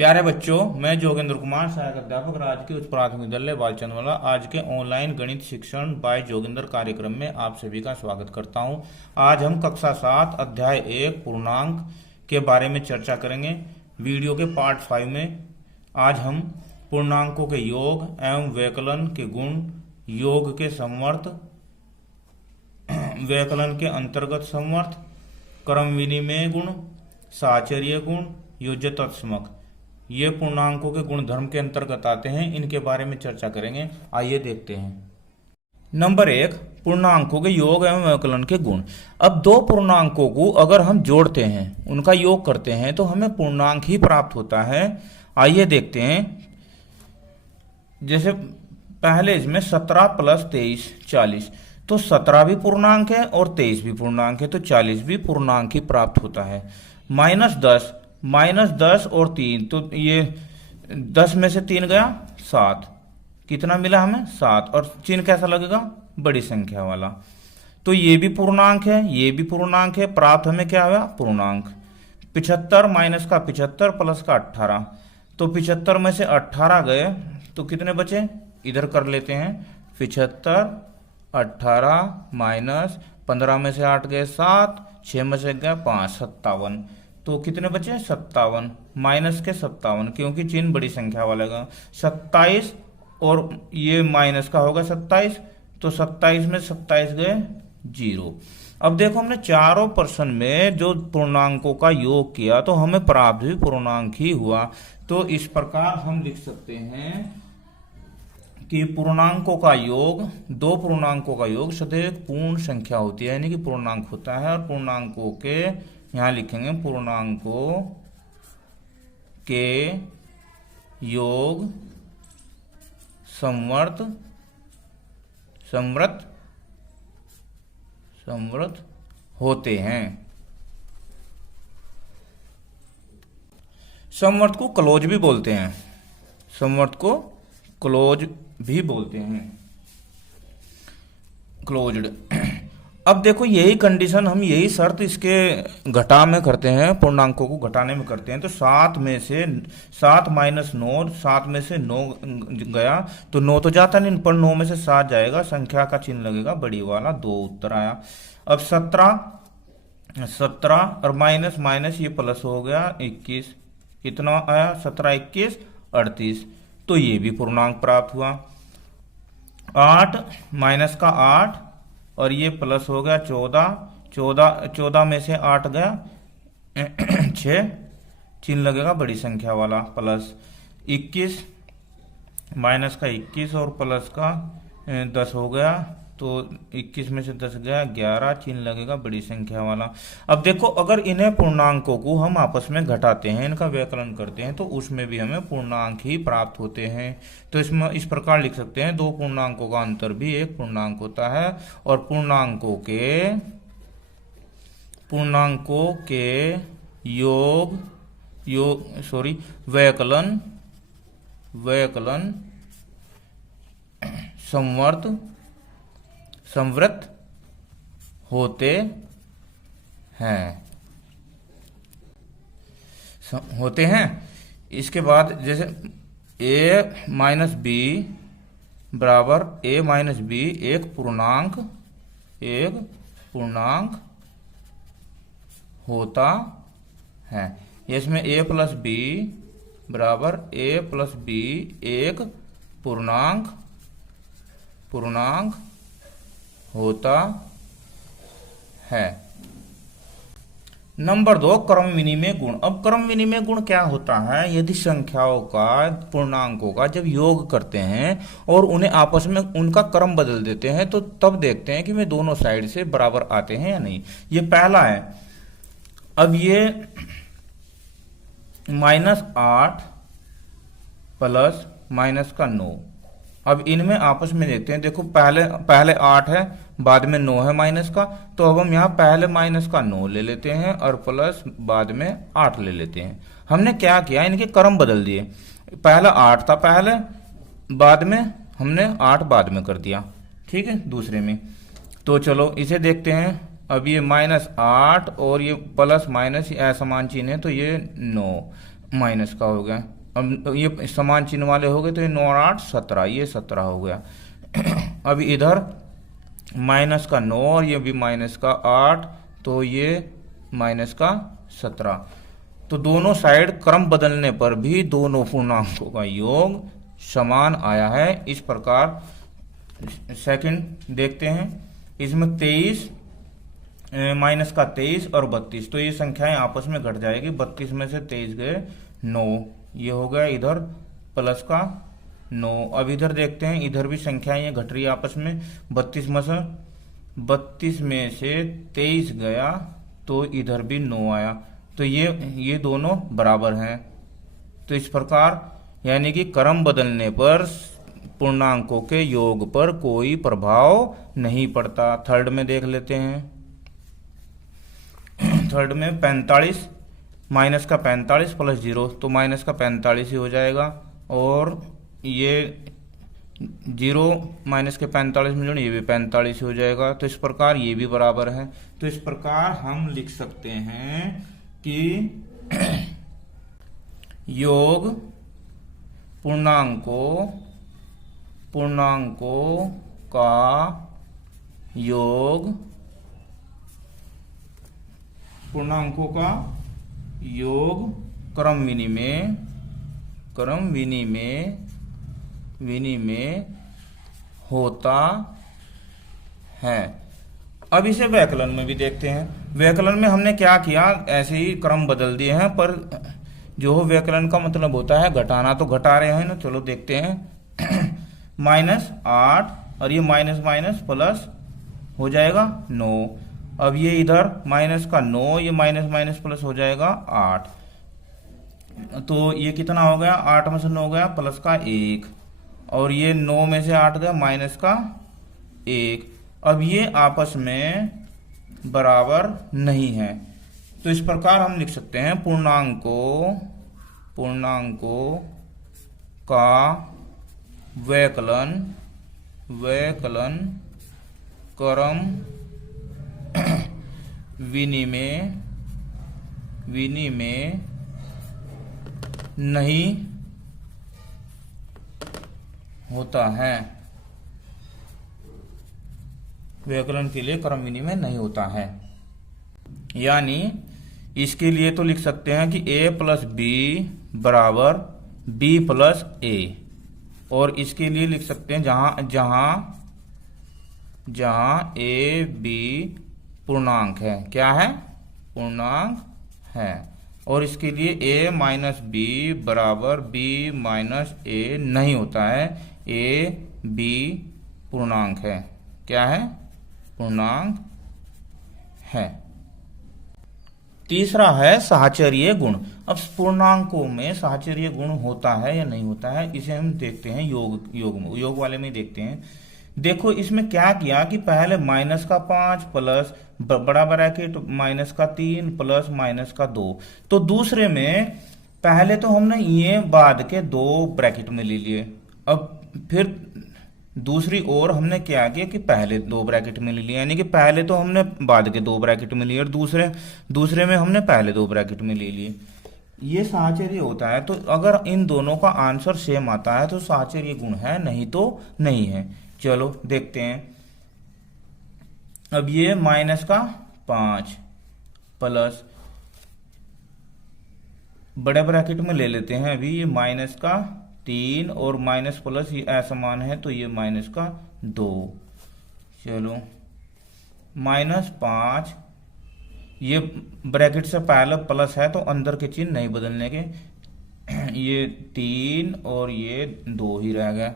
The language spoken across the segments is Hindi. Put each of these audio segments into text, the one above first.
प्यारे बच्चों, मैं जोगेंद्र कुमार, सहायक अध्यापक, राजकीय उच्च प्राथमिक विद्यालय बालचंदवाला। आज के ऑनलाइन गणित शिक्षण बाय जोगेंद्र कार्यक्रम में आप सभी का स्वागत करता हूं। आज हम कक्षा 7 अध्याय 1 पूर्णांक के बारे में चर्चा करेंगे। वीडियो के पार्ट 5 में आज हम पूर्णांकों के योग एवं व्यकलन के गुण, योग के समवर्त, व्यकलन के अंतर्गत समवर्त, क्रम विनिमय गुण, साहचर्य गुण, योज्य तत्समक, ये पूर्णांकों के गुण धर्म के अंतर्गत आते हैं। इनके बारे में चर्चा करेंगे। आइए देखते हैं। नंबर 1, पूर्णांकों के योग एवं व्यकलन के गुण। अब दो पूर्णांकों को अगर हम जोड़ते हैं, उनका योग करते हैं, तो हमें पूर्णांक ही प्राप्त होता है। आइए देखते हैं। जैसे पहले इसमें 17 प्लस 23 40, तो 17 भी पूर्णांक है और 23 भी पूर्णांक है, तो 40 भी पूर्णांक ही प्राप्त होता है। -10 और 3, तो ये 10 में से 3 गया 7, कितना मिला हमें 7, और चिन्ह कैसा लगेगा, बड़ी संख्या वाला। तो ये भी पूर्णांक है, ये भी पूर्णांक है, प्राप्त हमें क्या हुआ, पूर्णांक। 75 माइनस का 75 प्लस का 18, तो 75 में से 18 गए तो कितने बचे, इधर कर लेते हैं। 75 18 माइनस 15 में से 8 गए 7, 6 में से गए 5, 57, तो कितने बचे 57, माइनस के 57, क्योंकि चिन्ह बड़ी संख्या वाला का 27 और ये माइनस का होगा 27, तो 27 में 27 गए 0। अब देखो, हमने चारों प्रश्न में जो पूर्णांकों का योग किया तो हमें प्राप्त भी पूर्णांक ही हुआ। तो इस प्रकार हम लिख सकते हैं कि पूर्णांकों का योग, दो पूर्णांकों का योग सदैव एक पूर्ण संख्या होती है, यानी कि पूर्णांक होता है। और पूर्णांकों के यहां लिखेंगे, पूर्णांकों के योग समवर्त होते हैं। समवर्त को क्लोज भी बोलते हैं, समवर्त को क्लोज भी बोलते हैं, क्लोज्ड। अब देखो, यही कंडीशन हम, यही शर्त इसके घटा में करते हैं, पूर्णांकों को घटाने में करते हैं। तो 7 में से 7 माइनस 9, 7 में से 9 गया तो 9 तो जाता नहीं, पर 9 में से 7 जाएगा, संख्या का चिन्ह लगेगा बड़ी वाला, 2 उत्तर आया। अब 17 और माइनस माइनस ये प्लस हो गया 21, कितना आया 17 21 38, तो ये भी पूर्णांक प्राप्त हुआ। 8 माइनस का 8 और ये प्लस हो गया 14 में से 8 गया 6, चिन्ह लगेगा बड़ी संख्या वाला, प्लस 21 माइनस का 21 और प्लस का 10 हो गया, तो 21 में से 10 गया 11, चिन्ह लगेगा बड़ी संख्या वाला। अब देखो, अगर इन्हें पूर्णांकों को हम आपस में घटाते हैं, इनका व्यकलन करते हैं, तो उसमें भी हमें पूर्णांक ही प्राप्त होते हैं। तो इसमें इस प्रकार लिख सकते हैं, दो पूर्णांकों का अंतर भी एक पूर्णांक होता है। और पूर्णांकों के व्यकलन समवर्त होते हैं। इसके बाद जैसे a माइनस बी बराबर a माइनस बी एक पूर्णांक होता है। इसमें a प्लस बी बराबर a प्लस बी एक पूर्णांक होता है। नंबर 2, क्रम विनिमय गुण। अब क्रम विनिमय गुण क्या होता है, यदि संख्याओं का, पूर्णांकों का जब योग करते हैं और उन्हें आपस में उनका क्रम बदल देते हैं, तो तब देखते हैं कि वे दोनों साइड से बराबर आते हैं या नहीं। ये पहला है। अब ये -8 प्लस माइनस का 9, अब इनमें आपस में देखते हैं। देखो, पहले 8 है, बाद में 9 है माइनस का, तो अब हम यहाँ पहले माइनस का 9 ले लेते हैं और प्लस बाद में 8 ले लेते हैं। हमने क्या किया, इनके क्रम बदल दिए। पहला 8 था पहले, बाद में हमने 8 बाद में कर दिया, ठीक है, दूसरे में। तो चलो इसे देखते हैं। अब ये -8 और ये प्लस माइनस असमान चिन्ह है, तो ये 9 माइनस का हो गया। अब ये समान चिन्ह वाले हो गए तो ये 9 और 8 17, ये 17 हो गया। अब इधर माइनस का 9 और ये भी माइनस का 8, तो ये माइनस का 17। तो दोनों साइड क्रम बदलने पर भी दोनों पूर्णांकों का योग समान आया है। इस प्रकार सेकंड देखते हैं, इसमें 23 माइनस का 23 और 32, तो ये संख्याएं आपस में घट जाएगी। 32 में से 23 गए 9, ये हो गया इधर प्लस का 9। अब इधर देखते हैं, इधर भी संख्याएं ये घट रही है आपस में। 32 में से 23 गया तो इधर भी 9 आया, तो ये दोनों बराबर हैं। तो इस प्रकार यानी कि क्रम बदलने पर पूर्णांकों के योग पर कोई प्रभाव नहीं पड़ता। थर्ड में देख लेते हैं। थर्ड में 45 माइनस का 45 प्लस 0, तो माइनस का 45 ही हो जाएगा। और ये 0 माइनस के 45 में जोड़े, ये भी 45 ही हो जाएगा। तो इस प्रकार ये भी बराबर है। तो इस प्रकार हम लिख सकते हैं कि योग पूर्णांकों का योग, पूर्णांकों का योग क्रम विनिमय होता है। अब इसे व्याकलन में भी देखते हैं। व्याकलन में हमने क्या किया, ऐसे ही क्रम बदल दिए हैं, पर जो व्याकलन का मतलब होता है घटाना, तो घटा रहे हैं ना। चलो देखते हैं। -8 और ये माइनस माइनस प्लस हो जाएगा 9। अब ये इधर माइनस का 9, ये माइनस माइनस प्लस हो जाएगा 8, तो ये कितना हो गया, 8 में से 9 गया प्लस का 1, और ये 9 में से 8 गया माइनस का 1। अब ये आपस में बराबर नहीं है, तो इस प्रकार हम लिख सकते हैं पूर्णांकों का व्याकलन क्रम विनिमय नहीं होता है। व्याकरण के लिए क्रम विनिमय नहीं होता है, यानी इसके लिए तो लिख सकते हैं कि a प्लस बी बराबर b प्लस a, और इसके लिए लिख सकते हैं जहां a b पूर्णांक है। क्या है, पूर्णांक है। और इसके लिए a माइनस बी बराबर b माइनस a नहीं होता है। a b पूर्णांक है। क्या है, पूर्णांक है। तीसरा है साहचर्य गुण। अब पूर्णांकों में साहचर्य गुण होता है या नहीं होता है, इसे हम देखते हैं योग वाले में देखते हैं। देखो इसमें क्या किया कि पहले माइनस का 5 प्लस बड़ा ब्रैकेट माइनस का 3 प्लस माइनस का 2, तो दूसरे में पहले तो हमने ये बाद के 2 ब्रैकेट में ले लिए। अब फिर दूसरी ओर हमने क्या किया कि पहले 2 ब्रैकेट में ले लिए, यानी कि पहले तो हमने बाद के 2 ब्रैकेट में लिए और दूसरे में हमने पहले 2 ब्रैकेट में ले लिए। ये साहचर्य होता है। तो अगर इन दोनों का आंसर सेम आता है तो साहचर्य गुण है, नहीं तो नहीं है। चलो देखते हैं। अब ये माइनस का 5 प्लस बड़े ब्रैकेट में ले लेते हैं। अभी ये माइनस का 3 और माइनस प्लस ये असमान है, तो ये माइनस का 2। चलो -5, ये ब्रैकेट से पहले प्लस है तो अंदर के चिन्ह नहीं बदलने के, ये 3 और ये 2 ही रह गया।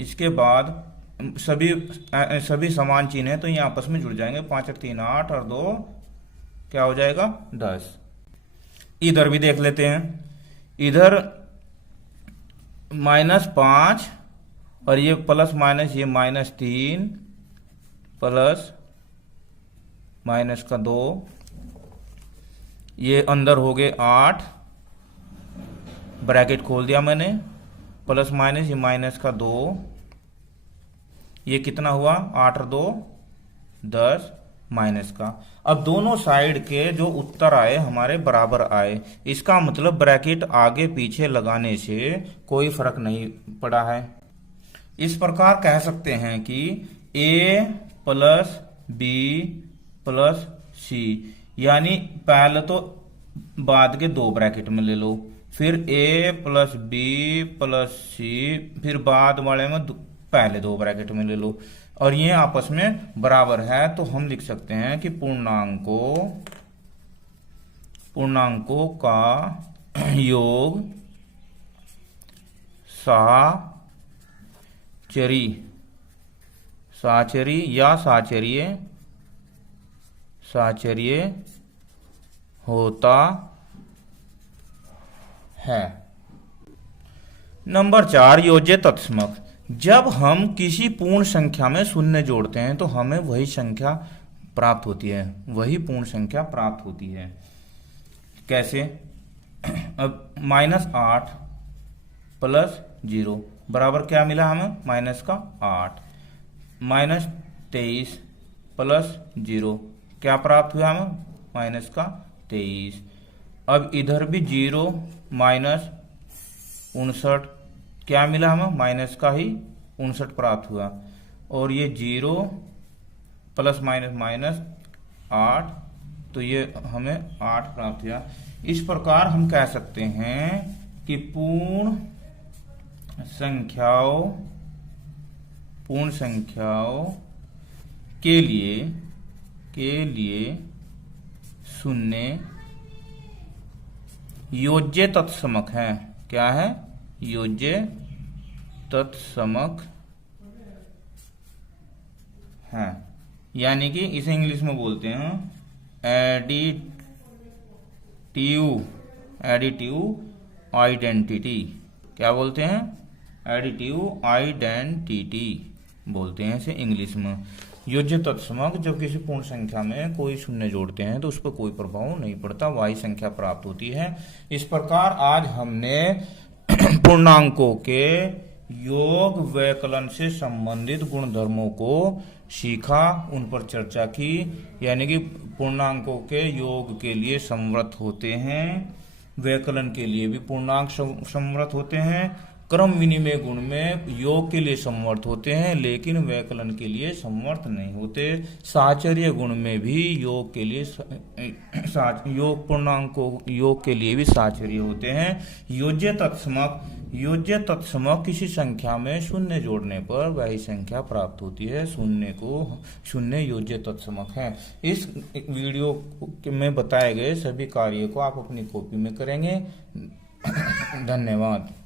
इसके बाद सभी समान चिन्ह है तो ये आपस में जुड़ जाएंगे। 5 और 3 8 और 2 क्या हो जाएगा 10। इधर भी देख लेते हैं। इधर -5 और ये प्लस माइनस, ये -3 प्लस माइनस का 2, ये अंदर हो गए 8, ब्रैकेट खोल दिया मैंने, प्लस माइनस ये माइनस का 2, ये कितना हुआ 8 और 2 10, माइनस का। अब दोनों साइड के जो उत्तर आए हमारे बराबर आए, इसका मतलब ब्रैकेट आगे पीछे लगाने से कोई फर्क नहीं पड़ा है। इस प्रकार कह सकते हैं कि a प्लस बी प्लस सी, यानी पहले तो बाद के दो ब्रैकेट में ले लो, फिर a प्लस बी प्लस सी, फिर बाद वाले में पहले दो ब्रैकेट में ले लो, और ये आपस में बराबर है। तो हम लिख सकते हैं कि पूर्णांकों का योग साचरी या साचर्य होता है। नंबर 4, योज्य तत्समक। जब हम किसी पूर्ण संख्या में शून्य जोड़ते हैं तो हमें वही संख्या प्राप्त होती है, वही पूर्ण संख्या प्राप्त होती है। कैसे? अब -8 प्लस 0 बराबर क्या मिला हमें? -8। -23 प्लस 0 क्या प्राप्त हुआ हमें? -23। अब इधर भी 0 -59 क्या मिला हमें? माइनस का ही 59 प्राप्त हुआ। और ये 0 प्लस माइनस 8, तो ये हमें 8 प्राप्त हुआ। इस प्रकार हम कह सकते हैं कि पूर्ण संख्याओं के लिए शून्य योज्य तत्समक है। क्या है? योज्य तत्समक है, यानी कि इसे इंग्लिश में बोलते हैं एडिटिव आइडेंटिटी। क्या बोलते हैं? एडिटिव आइडेंटिटी बोलते हैं इसे इंग्लिश में। योज्य तत्समक, जब किसी पूर्ण संख्या में कोई शून्य जोड़ते हैं तो उस पर कोई प्रभाव नहीं पड़ता, वही संख्या प्राप्त होती है। इस प्रकार आज हमने पूर्णांकों के योग व्यकलन से संबंधित गुणधर्मों को सीखा, उन पर चर्चा की। यानी कि पूर्णांकों के योग के लिए समवर्त होते हैं, व्यकलन के लिए भी पूर्णांक समवर्त होते हैं, क्रम विनिमय गुण में योग के लिए समवर्त होते हैं लेकिन व्यकलन के लिए समवर्त नहीं होते। साचर्य गुण में भी योग के लिए योग के लिए भी साचर्य होते हैं। योज्य तत्समक किसी संख्या में शून्य जोड़ने पर वही संख्या प्राप्त होती है। शून्य योज्य तत्समक है। इस वीडियो में बताए गए सभी कार्यों को आप अपनी कॉपी में करेंगे। धन्यवाद।